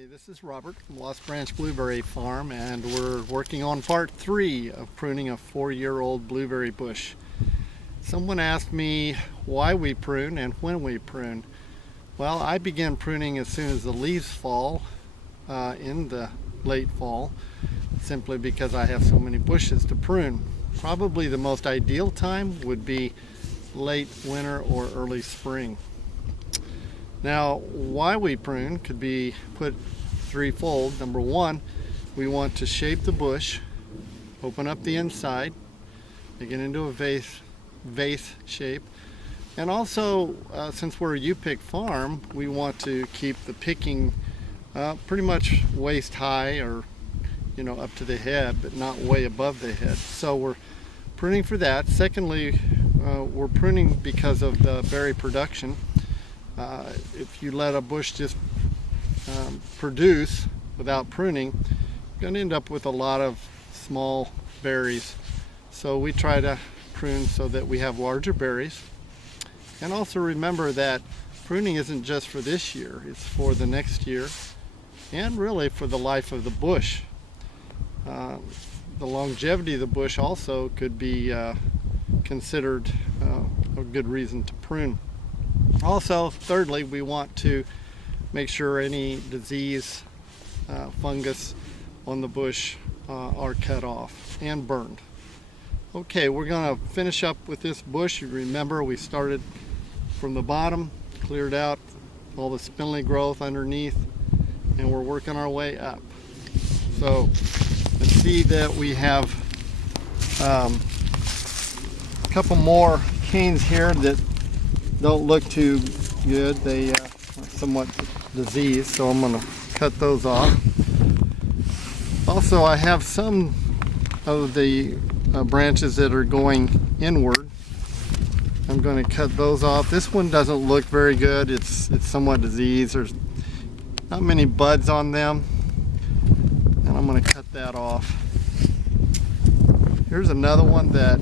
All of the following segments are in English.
Hi, this is Robert from Lost Branch Blueberry Farm, and we're working on part 3 of pruning a 4-year-old blueberry bush. Someone asked me why we prune and when we prune. Well, I begin pruning as soon as the leaves fall in the late fall, simply because I have so many bushes to prune. Probably the most ideal time would be late winter or early spring. Now, why we prune could be put threefold. Number one, we want to shape the bush, open up the inside, make it into a vase shape. And also, since we're a U-pick farm, we want to keep the picking pretty much waist high, or up to the head, but not way above the head. So we're pruning for that. Secondly, we're pruning because of the berry production. If you let a bush just produce without pruning, you're going to end up with a lot of small berries. So we try to prune so that we have larger berries. And also remember that pruning isn't just for this year, it's for the next year and really for the life of the bush. The longevity of the bush also could be considered a good reason to prune. Also, thirdly, we want to make sure any disease, fungus on the bush are cut off and burned. Okay, we're going to finish up with this bush. You remember we started from the bottom, cleared out all the spindly growth underneath, and we're working our way up. So let's see that we have a couple more canes here that don't look too good. They are somewhat diseased, so I'm going to cut those off. Also, I have some of the branches that are going inward. I'm going to cut those off. This one doesn't look very good. It's somewhat diseased. There's not many buds on them, and I'm going to cut that off. Here's another one that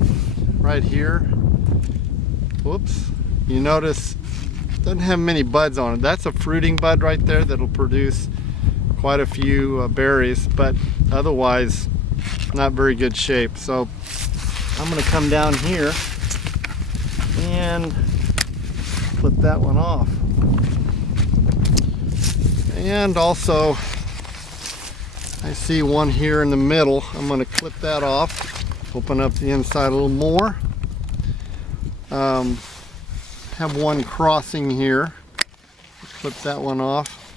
right here. Whoops. You notice it doesn't have many buds on it. That's a fruiting bud right there that'll produce quite a few berries, but otherwise not very good shape. So I'm going to come down here and clip that one off. And also I see one here in the middle. I'm going to clip that off, open up the inside a little more. Have one crossing here. Clip that one off.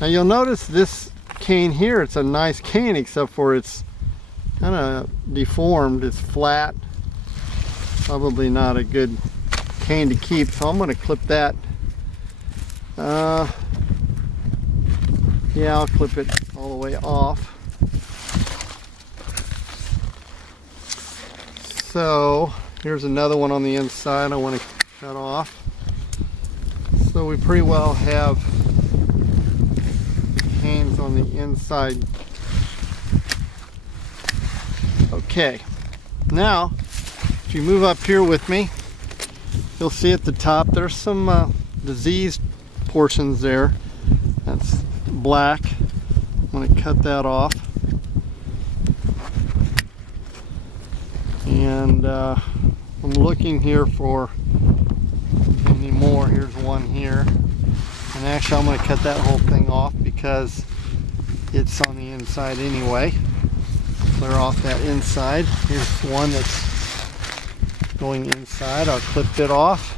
Now you'll notice this cane here, it's a nice cane except for it's kind of deformed. It's flat. Probably not a good cane to keep, so I'm going to clip that. Yeah, I'll clip it all the way off. So here's another one on the inside I want to cut off. So we pretty well have the canes on the inside. Okay, now if you move up here with me, you'll see at the top there's some diseased portions there. That's black. I'm going to cut that off. And I'm looking here for any more. Here's one here. And actually I'm going to cut that whole thing off because it's on the inside anyway. Clear off that inside. Here's one that's going inside. I'll clip it off.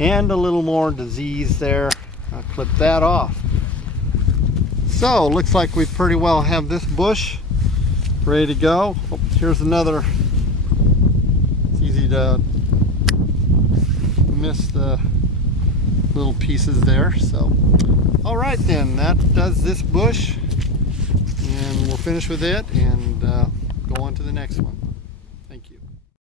And a little more disease there. I'll clip that off. So looks like we pretty well have this bush ready to go. Oh, here's another. It's easy to miss the little pieces there. So all right, then that does this bush, and we'll finish with it and go on to the next one.